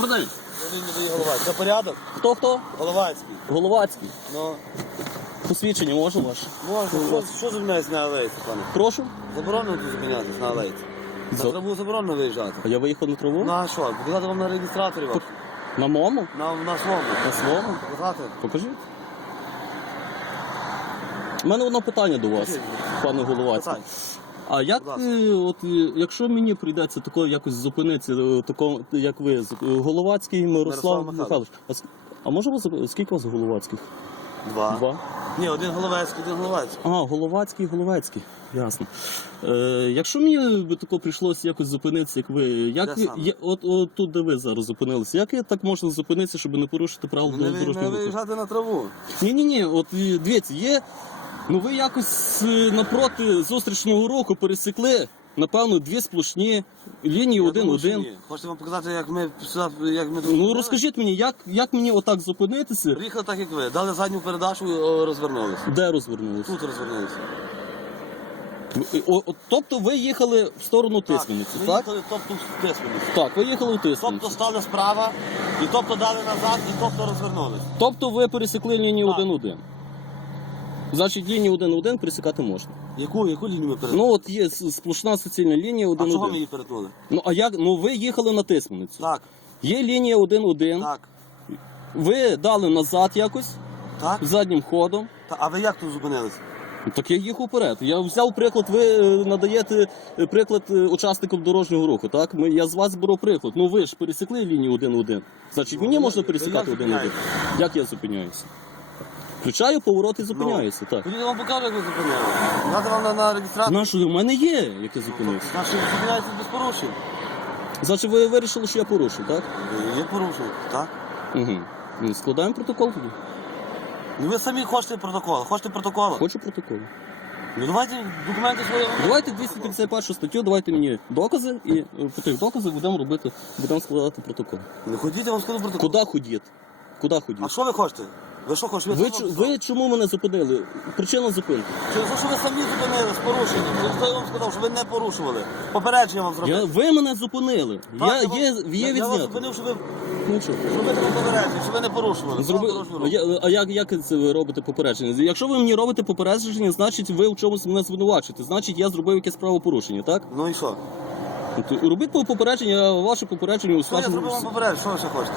Добрий день. Це порядок? Хто хто? Головацький. Головацький. Ну, Посвідчення можу ваше? можна, що, що зупиняється на алейці, пане? Прошу. Заборонено тут зупинятися на алейці. На За- траву заборонено виїжджати. А я виїхав на траву? Ну а що, показати вам на реєстраторі ваш? На моєму? На, на своєму. На своєму? Показати? Покажіть. У мене одне питання до вас, пане Головацький. А як, Будь ласка. е, от, е, якщо мені прийдеться тако якось зупинитися, е, тако, як ви, з- е, Головацький Мирослав Мирослав Михайлович. Михайлович, а, с- а може вас, зап- скільки у вас Головацьких? Два. Два? Ні, один головецький, один головецький. А, Головацький, Головецький. Ясно. Е, якщо мені би тако прийшлося якось зупинитися, як ви. Як Де ви саме? я, от, от тут, де ви зараз зупинилися, як я так можна зупинитися, щоб не порушити правила Ну, не, ви- не дорожнього руху? виїжджати на траву. Ні, ні, ні, от е, дивіться, є. Ну ви якось е, напроти зустрічного руху пересікли, напевно, дві сплошні лінії Я думаю, що один-один. ні. Хочете вам показати, як ми сюди, як ми Ну розкажіть мені, як, як мені отак зупинитися? Приїхали так, як ви. Дали задню передачу і о, розвернулися. Де розвернулися? Тут розвернулися. О, о, тобто ви їхали в сторону Тисмениці, Ми так? їхали, тобто в Тисменицю. Так, ви їхали в Тисменицю. Тобто стали справа, і тобто дали назад, і тобто розвернулись. Тобто ви пересікли лінію Так. 1-1. Значить, лінію 1-1 пересікати можна. Яку, яку лінію ми перетнули? Ну от є с- сплошна суцільна лінія а чого ми 1-1. її перетнули? Ну а як? Ну ви їхали на Тисменицю. Так, Є лінія 1-1. так, Ви дали назад якось так. заднім ходом. Та, а ви як тут зупинились? Ну, Так я їхав вперед. Я взяв приклад, ви е, надаєте е, приклад е, учасникам дорожнього руху. Так? Ми, я з вас беру приклад. Ну ви ж пересікли лінію 1-1. Значить, Ну, мені можна пересікати як 1-1. Як я зупиняюся? Включаю поворот і зупиняюся. Так. Тоді я вам покажу, як ви зупинили. Дати вам на, на реєстрацію. На що у мене є, як я зупинився. Значить, ви зупиняєтесь без порушень. Значить, ви вирішили, що я порушив, так? Є порушення, так? Угу. Ну, складаємо протокол тоді. Ну ви самі хочете протокол, хочете протокол. Хочу протокол. Ну давайте документи свої. Давайте 251 статтю, давайте мені докази, і е, по тих доказах будемо робити, будемо складати протокол. Не ходіть, я вам скажу протокол. Куди ходіть? Куди А що ви хочете? Ви що хочете? Ви, Я чу- ви чому мене зупинили? Причина зупинки. Через те, що ви самі зупинили з порушенням. Я вам сказав, що ви не порушували. Попередження вам зробили. Я, ви мене зупинили. Так, я, вам- є, є я, я вас відзнято. зупинив, що ви Ну що? зробили попередження, що ви не порушували. Зроби... Правила дорожнього А, руху. я- а як, як це ви робите попередження? Якщо ви мені робите попередження, значить ви в чомусь мене звинувачуєте. Значить я зробив якесь правопорушення, так? Ну і що? Ну, Робіть по попередження, а ваше попередження у Що я зробив вам попередження? Що ви ще хочете?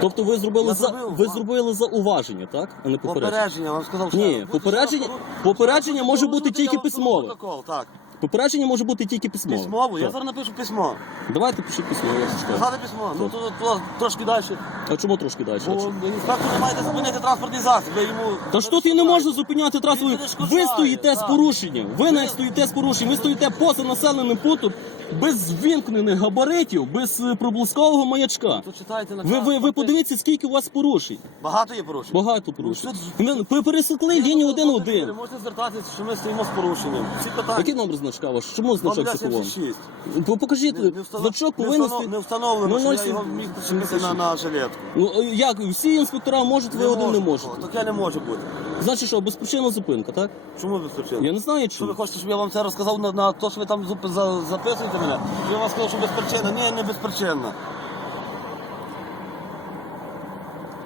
Тобто ви зробили Я за зробив, ви зробили зауваження, так? А не попередження. Попередження, вам сказав, що... Ні, попередження- попередження може бути тільки письмове. Протокол, так. Попередження може бути тільки письмове. Письмово? Я Так. зараз напишу письмо. Давайте пишіть письмо, я читаю. Писати письмо. Ну то, то трошки далі. А чому трошки далі? Бо інспектор не маєте зупинити транспортний засіб. Ви йому... Та ж тут і не можна зупиняти трасу. Він перешкоджає, Ви стоїте з так. порушенням. Ви Ви- не стоїте з порушенням. Ви стоїте поза населеним пунктом без ввімкнених габаритів, без е, проблискового маячка. Читайте на Ви, ви, ви подивіться, скільки у вас порушень. Багато є порушень. Багато порушень. Ну, Ви, ви пересекли лінію Ви 1-1. Можете звертатися, що ми стоїмо з порушенням. Всі питання. Який номер значка ваш? Чому значок психології? 76. Покажіть, Не, не, встанов... значок не, повинен стояти. не встановлено, що я 007. його міг причепити на, на жилетку. Ну е, як, всі інспектора можуть, ви один не можу можете. такого. Таке не може бути. Значить що, безпричинна зупинка, так? Чому без? Я не знаю Що ви чому. хочете, щоб я вам це розказав на, на те, що ви там зуп- за, записуєте мене? Що я вам сказав, що безпричинна? Ні, не безпричинна.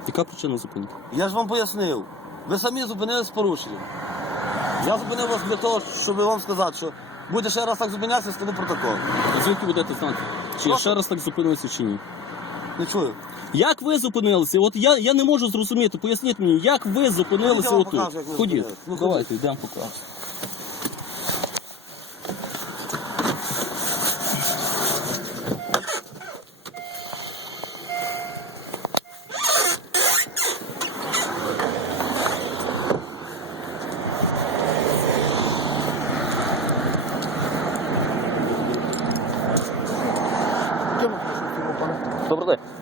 Яка причина зупинки? Я ж вам пояснив. Ви самі зупинили з порушенням. Я зупинив вас для того, щоб вам сказати, що буде ще раз так зупинятися, складу протокол. А Звідки будете знати? Чи я Прошу? ще раз так зупинився чи ні? Не чую. Як ви зупинилися? От я, я не можу зрозуміти. Поясніть мені, як ви зупинилися вам отут? Ходіть. Ну, Давайте, йдемо покажемо.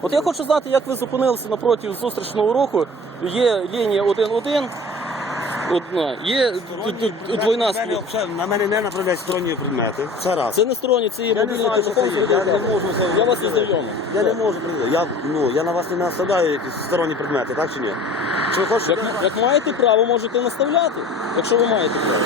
От я хочу знати, як ви зупинилися напроти зустрічного руху. Є лінія 1-1, одна, є двойна На стрілка. на мене не направляють сторонні предмети. Це раз. Це не сторонні, це є Я не мобільний знаю, що телефон. це є. Я не можу це Я вас зробити. ознайомив. Я не можу прийти. Я, ну, я на вас не наставляю якісь сторонні предмети, так чи ні? Чи ви хочете? Як, як маєте право, можете наставляти, якщо ви маєте право.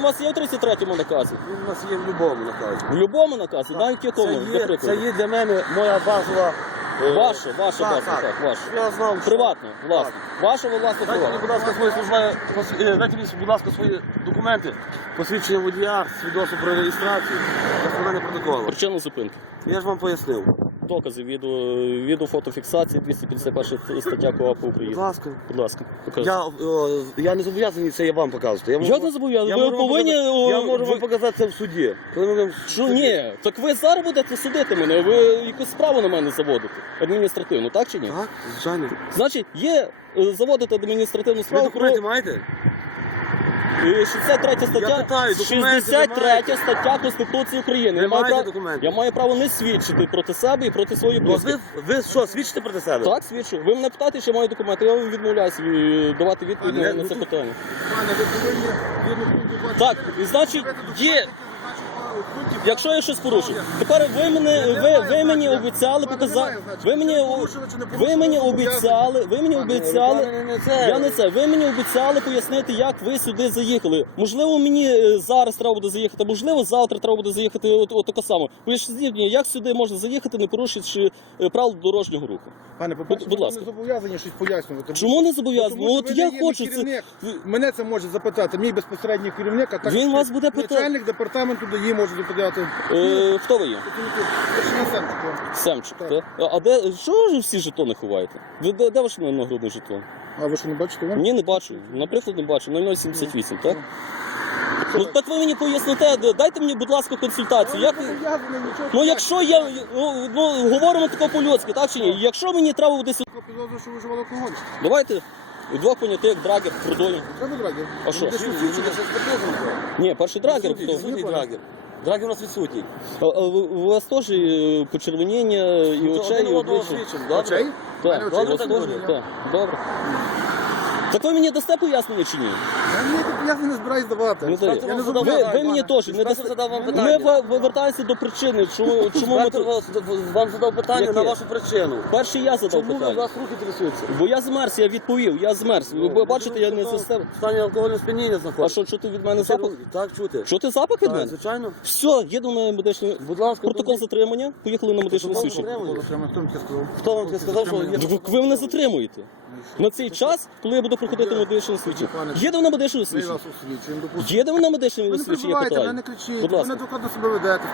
У вас є в 33-му наказі? Він у нас є в будь-якому наказі. В будь-якому наказі, навіть в якому, Це для є, це прикладу. є для мене моя базова. е, Ваша, ваша так, база, так. так, ваша. Я знав, що- Приватна, власна. Ваша власна Дайте мені, будь ласка, свої службові, пос- е, дайте мені, будь ласка, свої документи, посвідчення водія, свідоцтво про реєстрацію, та складання протоколу. Причина зупинки. Я ж вам пояснив. Докази відео, відео фотофіксації 251 стаття КОАП Будь ласка. Будь ласка, покажіть. Я, о, я не зобов'язаний це я вам показувати. Я, Я можу- не зобов'язаний. Ви можу вам повинні, показати- о, Я можу ви- вам показати це в суді. Коли ми будемо- Що ні? Так ви зараз будете судити мене, ви якусь справу на мене заводите. Адміністративну, так чи ні? Так, звичайно. Значить, є е, заводити адміністративну Ви справу. документи маєте? Е, 63 стаття, Я питаю, документи 63 маєте? стаття Конституції України. Я маю, право, я маю право не свідчити проти себе і проти своїх Ну, близьких. ви, ви що, свідчите проти себе? Так, свідчу. Ви мене питаєте, чи я маю документи. Я вам відмовляюся е, давати відповідь на, ну, це тут- питання. Пане, ви повинні згідно пункту 20 Так, і значить, є. Якщо я щось порушив, тепер ви мене ви, ви мені обіцяли показати. Ви мені ви мені обіцяли, ви мені обіцяли. Я не це. Ви мені обіцяли пояснити, як ви сюди заїхали. Можливо, мені е, зараз треба буде заїхати, можливо, завтра треба буде заїхати от, от таке саме. Поясніть мені, як сюди можна заїхати, не порушивши е, правил дорожнього руху. Пане, по-перше, Будь ласка. не зобов'язані щось пояснювати. Чому не зобов'язаний? Тому Ну, от я хочу це. Мене це може запитати мій безпосередній керівник, а так Він вас буде питати. начальник департаменту ДАІ може запитати. Е, хто ви є? Семчик, Так. так? А а де що ви всі жетони ховаєте? Ви де, де ваш нагрудний жетон? А ви що не бачите? ви? Ні, не бачу. Наприклад, не бачу. 0078, так? Ну так ви мені поясните, дайте мені, будь ласка, консультацію. Як... Я не зобов'язаний нічого Ну якщо я ну, ну говоримо тако по-людськи, так чи ні? Якщо мені треба буде сюди, підозрюю, що ви вживали алкоголь. давайте двох понятих, драгер, кордоні. Треба драгер. А що? Ну, десь. Ні, перший драгер. Хто? Ні, драгер. Драгер у нас відсутні. А, а ви- у вас теж е, почервоніння і то очей, і одного обличчя? свідчимо, добре? Очей? Так, Мене очей не так, добре. Так ви мені дасте пояснення чи ні? Я ні, я не збираюсь давати. Ну, Інспектор вам не задав Ви, ви мені теж не Інспектор дасте. задав вам Ми питання. повертаємося до причини, чому, чому ми Інспектор тут... вас- вам задав питання Яке? на вашу причину. Перший я задав Чому у питання. вас руки трясуться? Бо я змерз, я відповів, я змерз. Ви Ну, бачите, я не в систем. стані алкогольного сп'яніння А знаходиться. що, чути від мене запах? Так, чути. Чути запах від Так, мене? звичайно. Все, їду на медичний Будь ласка, протокол будь- затримання, поїхали на медичне Протокол затримання? Хто вам таке сказав? Що є ви мене затримуєте. На цей час, коли я буду проходити медичне свідчення. Їдемо на медичне Ми Є де вона медичне Ви не свідчення, переживайте, ви питаю. не Будь ви неадекватно себе ведете,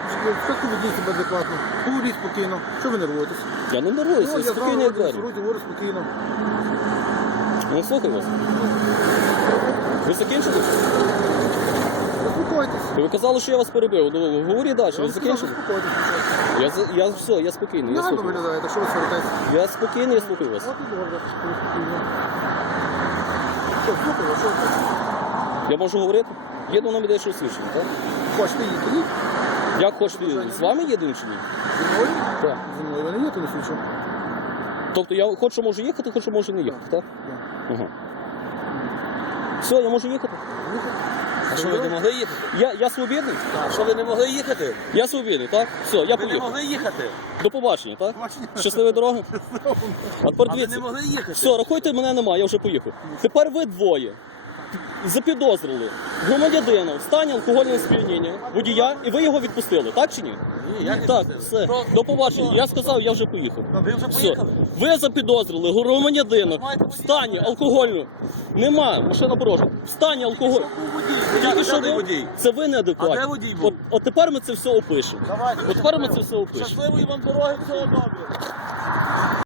спочатку ведіть себе адекватно, говоріть спокійно, що ви нервуєтесь? Я не Ну, нервуюся, я спокійно я говорю, говорю спокійно. Не слухаю вас. Ви закінчили? Заспокойтесь. Ви казали, що я вас перебив. Ну, говоріть далі, ви закінчили? заспокойтесь. Я, за- я все, я спокійний, я Гарно слухаю. виглядаєте, що ви сваритесь? Я спокійний, я слухаю вас. От і добре, що ви спокійно. Що, слухаю, що ви Я можу говорити? Їду на медичне свідчення, так? хочете їхати? Ні? Як хочете, з вами їдемо чи ні? Зі мною? Так. Зі мною ви не їдете на свідчу? Тобто я хочу можу їхати, хочу можу не їхати, так? Ага. Все, я можу їхати. А що ви не могли їхати? Я, я свобідний? А що ви не могли їхати? Я свобідний, так? Все, я Ви не поїхав. могли їхати? До побачення, так? Щасливої дороги. А тепер А ви дивіться. не могли їхати? Все, рахуйте, мене немає, я вже поїхав. Тепер ви двоє запідозрили громадянина в стані алкогольного сп'яніння, водія, і ви його відпустили, так чи ні? Ні, я не Так, пустив. все. Просто- До побачення. Я сказав, я вже поїхав. Ви вже Все. поїхали? Ви запідозрили громадянина в стані алкогольного. Нема, машина порожня. В стані алкогольного. Водій, Тільки що ви- водій? Це ви неадекватні. А де водій був? От, от тепер ми це все опишемо. Давайте. От тепер ми це все опишемо. Щасливої вам дороги, всього добре.